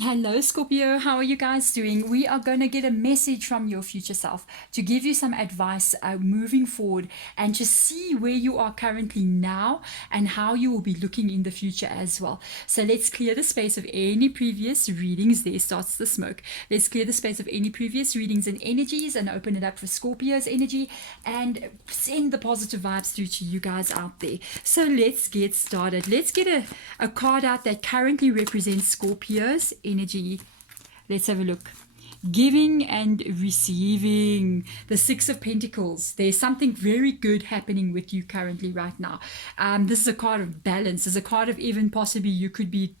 Hello, Scorpio. How are you guys doing? We are going to get a message from your future self to give you some advice moving forward and to see where you are currently now and how you will be looking in the future as well. So let's clear the space of any previous readings. There starts the smoke. Let's clear the space of any previous readings and energies and open it up for Scorpio's energy and send the positive vibes through to you guys out there. So let's get started. Let's get a card out that currently represents Scorpio's energy. Let's have a look. Giving and receiving. The Six of Pentacles. There's something very good happening with you currently right now. This is a card of balance. This is a card of even possibly you could be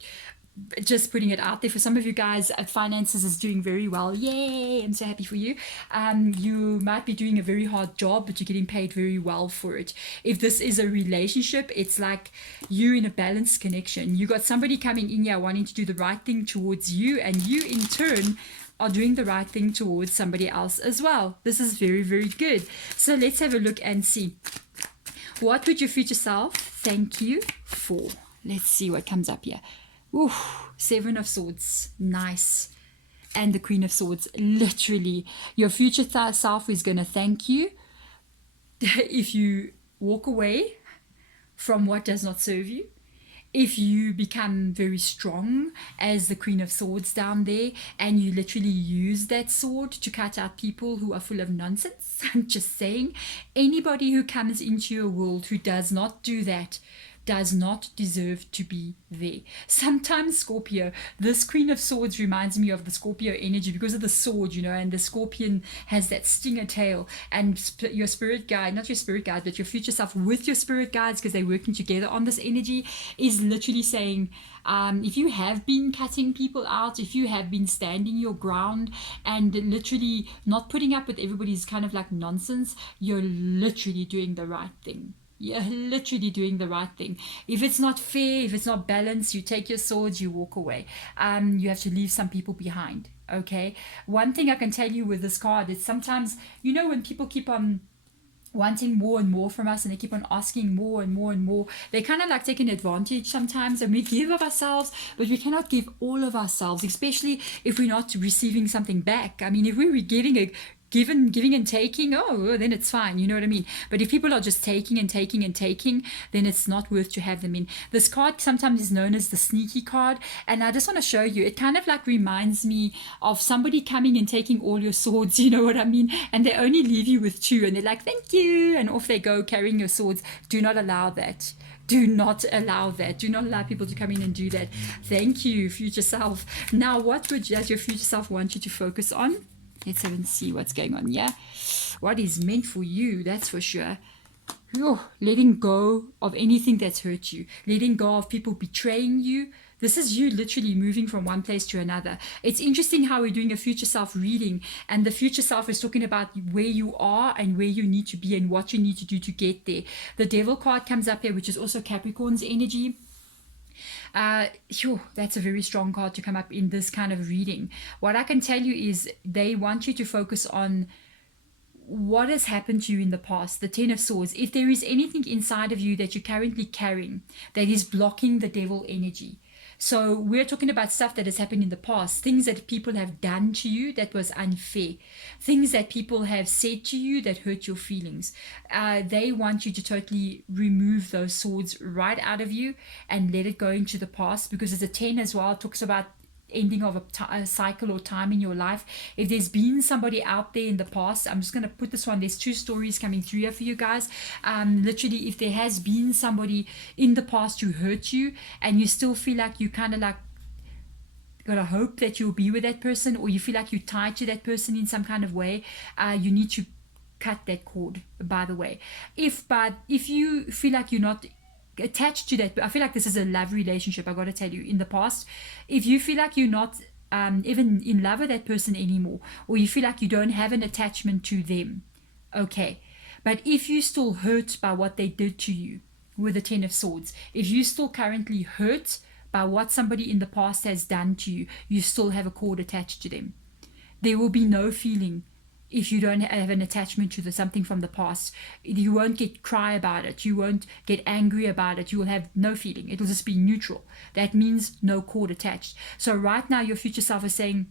just putting it out there. For some of you guys, finances is doing very well. Yay! I'm so happy for you. You might be doing a very hard job, but you're getting paid very well for it. If this is a relationship, it's like you in a balanced connection. You got somebody coming in here wanting to do the right thing towards you, and you in turn are doing the right thing towards somebody else as well. This is very, very good. So let's have a look and see. What would your future self thank you for? Let's see what comes up here. Ooh, Seven of Swords. Nice. And the Queen of Swords. Literally, your future self is going to thank you if you walk away from what does not serve you. If you become very strong as the Queen of Swords down there and you literally use that sword to cut out people who are full of nonsense. I'm just saying, anybody who comes into your world who does not do that does not deserve to be there. Sometimes Scorpio, this Queen of Swords reminds me of the Scorpio energy because of the sword, and the scorpion has that stinger tail, and your spirit guide, not your spirit guide, but your future self with your spirit guides, because they're working together on this energy, is literally saying, if you have been cutting people out, if you have been standing your ground and literally not putting up with everybody's kind of like nonsense, you're literally doing the right thing. You're literally doing the right thing. If it's not fair, if it's not balanced, you take your swords, you walk away. You have to leave some people behind. Okay. One thing I can tell you with this card is sometimes, when people keep on wanting more and more from us and they keep on asking more and more and more, they kind of like taking advantage sometimes, and we give of ourselves, but we cannot give all of ourselves, especially if we're not receiving something back. I mean, if we were giving and taking, then it's fine, you know what I mean? But if people are just taking and taking and taking, then it's not worth to have them in. This card sometimes is known as the sneaky card, and I just want to show you, it kind of like reminds me of somebody coming and taking all your swords, you know what I mean? And they only leave you with two, and they're like, thank you, and off they go carrying your swords. Do not allow that. Do not allow that. Do not allow people to come in and do that. Thank you, future self. Now, what does your future self want you to focus on? Let's have and see what's going on. Yeah, what is meant for you, that's for sure. Letting go of anything that's hurt you, letting go of people betraying you. This is you literally moving from one place to another. It's interesting how we're doing a future self reading, and the future self is talking about where you are and where you need to be and what you need to do to get there. The Devil card comes up here, which is also Capricorn's energy. That's a very strong card to come up in this kind of reading. What I can tell you is they want you to focus on what has happened to you in the past, the Ten of Swords. If there is anything inside of you that you're currently carrying that is blocking the devil energy. So we're talking about stuff that has happened in the past, things that people have done to you that was unfair, things that people have said to you that hurt your feelings. They want you to totally remove those swords right out of you and let it go into the past, because as a 10 as well, it talks about ending of a cycle or time in your life. If there's been somebody out there in the past, I'm just going to put this one, there's two stories coming through here for you guys. Literally, if there has been somebody in the past who hurt you and you still feel like you kind of like got a hope that you'll be with that person, or you feel like you're tied to that person in some kind of way, you need to cut that cord, by the way. If you feel like you're not attached to that, I feel like this is a love relationship, I gotta tell you, in the past, if you feel like you're not even in love with that person anymore, or you feel like you don't have an attachment to them, okay, but if you still hurt by what they did to you with the Ten of Swords, if you still currently hurt by what somebody in the past has done to you, you still have a cord attached to them. There will be no feeling if you don't have an attachment to something from the past. You won't cry about it. You won't get angry about it. You will have no feeling. It will just be neutral. That means no cord attached. So right now, your future self is saying,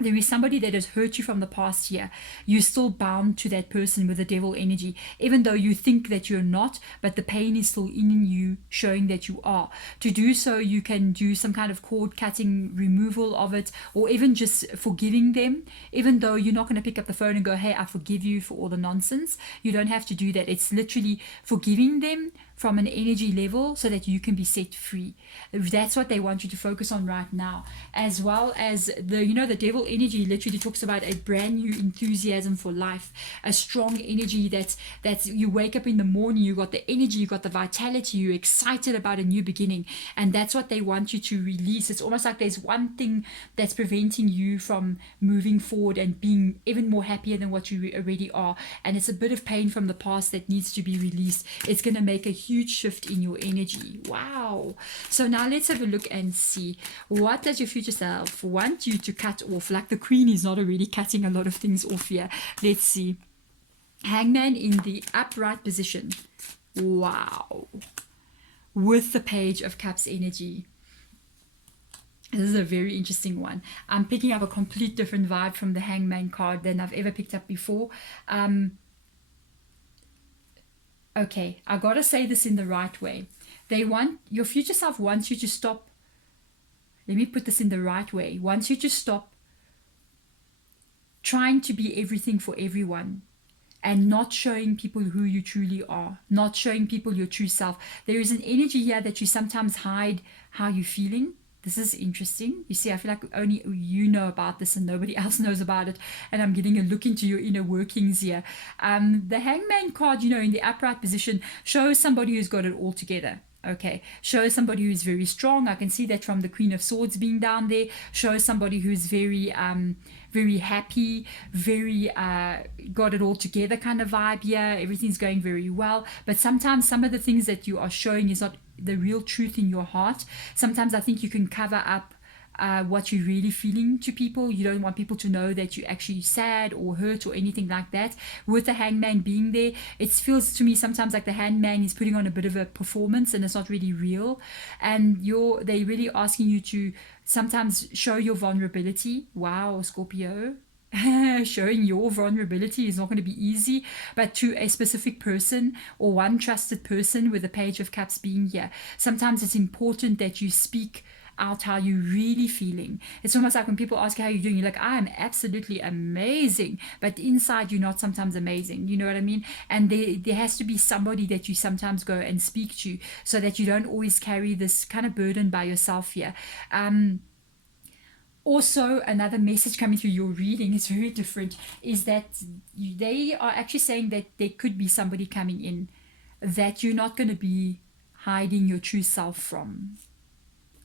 there is somebody that has hurt you from the past year. You're still bound to that person with the devil energy, even though you think that you're not, but the pain is still in you, showing that you are. To do so, you can do some kind of cord cutting, removal of it, or even just forgiving them, even though you're not going to pick up the phone and go, hey, I forgive you for all the nonsense. You don't have to do that. It's literally forgiving them from an energy level so that you can be set free. That's what they want you to focus on right now. As well as the devil energy literally talks about a brand new enthusiasm for life, a strong energy that you wake up in the morning, you got the energy, you got the vitality, you're excited about a new beginning, and that's what they want you to release. It's almost like there's one thing that's preventing you from moving forward and being even more happier than what you already are, and it's a bit of pain from the past that needs to be released. It's going to make a huge shift in your energy. Wow. So now let's have a look and see, what does your future self want you to cut off? Like the queen is not already cutting a lot of things off here. Let's see. Hangman in the upright position. Wow. With the page of cups energy. This is a very interesting one. I'm picking up a complete different vibe from the Hangman card than I've ever picked up before. Okay, I gotta say this in the right way. Your future self wants you to stop. Let me put this in the right way. Wants you to stop trying to be everything for everyone and not showing people who you truly are, not showing people your true self. There is an energy here that you sometimes hide how you're feeling. This is interesting. You see, I feel like only you know about this and nobody else knows about it. And I'm getting a look into your inner workings here. The Hangman card, in the upright position, shows somebody who's got it all together. Okay, shows somebody who's very strong. I can see that from the Queen of Swords being down there. Shows somebody who's very happy, very got it all together kind of vibe here. Everything's going very well. But sometimes some of the things that you are showing is not the real truth in your heart. Sometimes I think you can cover up what you're really feeling to people. You don't want people to know that you're actually sad or hurt or anything like that. With the Hangman being there, it feels to me sometimes like the Hangman is putting on a bit of a performance and it's not really real. And they're really asking you to sometimes show your vulnerability. Wow, Scorpio. Showing your vulnerability is not going to be easy, but to a specific person or one trusted person, with the Page of Cups being here. Sometimes it's important that you speak out how you're really feeling. It's almost like when people ask you how you're doing, you're like, I am absolutely amazing, but inside you're not sometimes amazing. You know what I mean? And there has to be somebody that you sometimes go and speak to, so that you don't always carry this kind of burden by yourself here. Also, another message coming through your reading is very different, is that they are actually saying that there could be somebody coming in that you're not going to be hiding your true self from.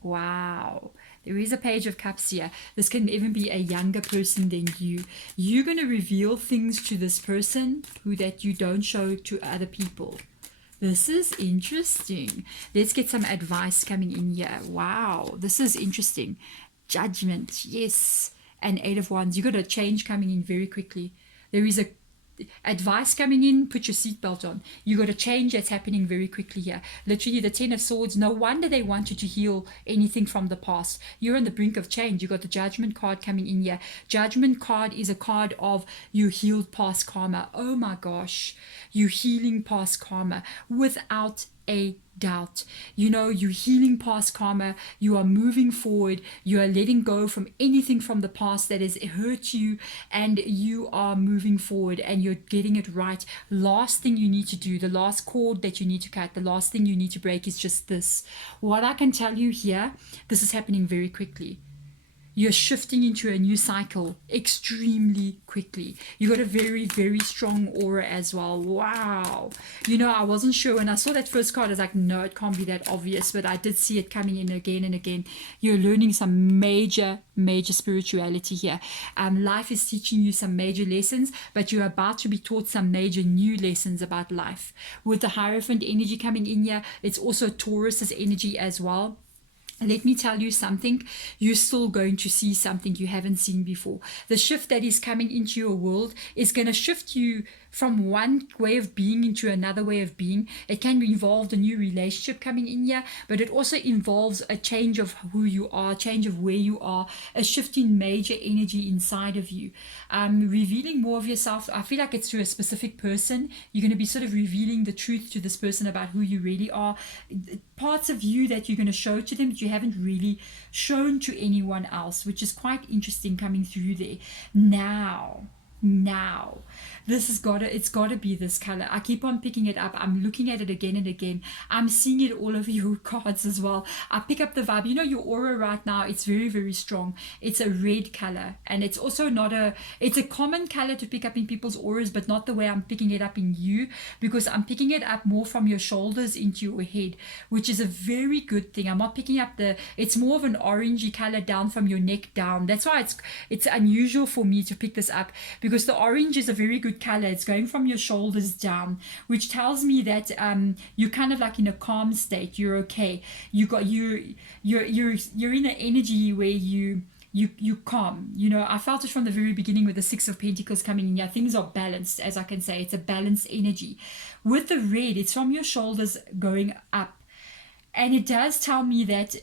Wow. There is a Page of Cups here. This can even be a younger person than you. You're going to reveal things to this person that you don't show to other people. This is interesting. Let's get some advice coming in here. Wow. This is interesting. Judgment, yes. And Eight of Wands. You got a change coming in very quickly. There is a advice coming in. Put your seatbelt on. You got a change that's happening very quickly here. Literally the Ten of Swords. No wonder they want you to heal anything from the past. You're on the brink of change. You got the Judgment card coming in here. Judgment card is a card of you healed past karma. Oh my gosh. You healing past karma without a doubt. You're healing past karma. You are moving forward. You are letting go from anything from the past that has hurt you, and you are moving forward and you're getting it right. Last thing you need to do, the last cord that you need to cut, the last thing you need to break is just this. What I can tell you here, this is happening very quickly. You're shifting into a new cycle extremely quickly. You got a very, very strong aura as well. Wow. I wasn't sure when I saw that first card. I was like, no, it can't be that obvious. But I did see it coming in again and again. You're learning some major, major spirituality here. Life is teaching you some major lessons, but you're about to be taught some major new lessons about life. With the Hierophant energy coming in here, it's also Taurus's energy as well. let me tell you something, you're still going to see something you haven't seen before. The shift that is coming into your world is going to shift you from one way of being into another way of being. It can involve a new relationship coming in here, but it also involves a change of who you are, change of where you are, a shift in major energy inside of you. Revealing more of yourself. I feel like it's to a specific person. You're going to be sort of revealing the truth to this person about who you really are. Parts of you that you're going to show to them that you haven't really shown to anyone else, which is quite interesting coming through there. Now this has got to, it's got to be this color. I keep on picking it up. I'm looking at it again and again. I'm seeing it all over your cards as well. I pick up the vibe. You know, your aura right now, it's very, very strong. It's a red color, and it's also not a, it's a common color to pick up in people's auras, but not the way I'm picking it up in you, because I'm picking it up more from your shoulders into your head, which is a very good thing. I'm not picking up the, it's more of an orangey color down from your neck down. That's why it's unusual for me to pick this up, because the orange is a very good color. It's going from your shoulders down, which tells me that you're kind of like in a calm state. You're okay. You're in an energy where you calm. You know, I felt it from the very beginning with the Six of Pentacles coming in. Yeah, things are balanced, as I can say. It's a balanced energy. With the red, it's from your shoulders going up, and it does tell me that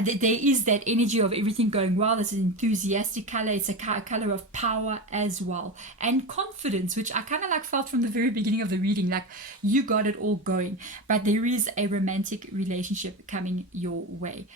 there is that energy of everything going well. It's an enthusiastic color. It's a color of power as well, and confidence, which I kind of like felt from the very beginning of the reading, like you got it all going. But there is a romantic relationship coming your way.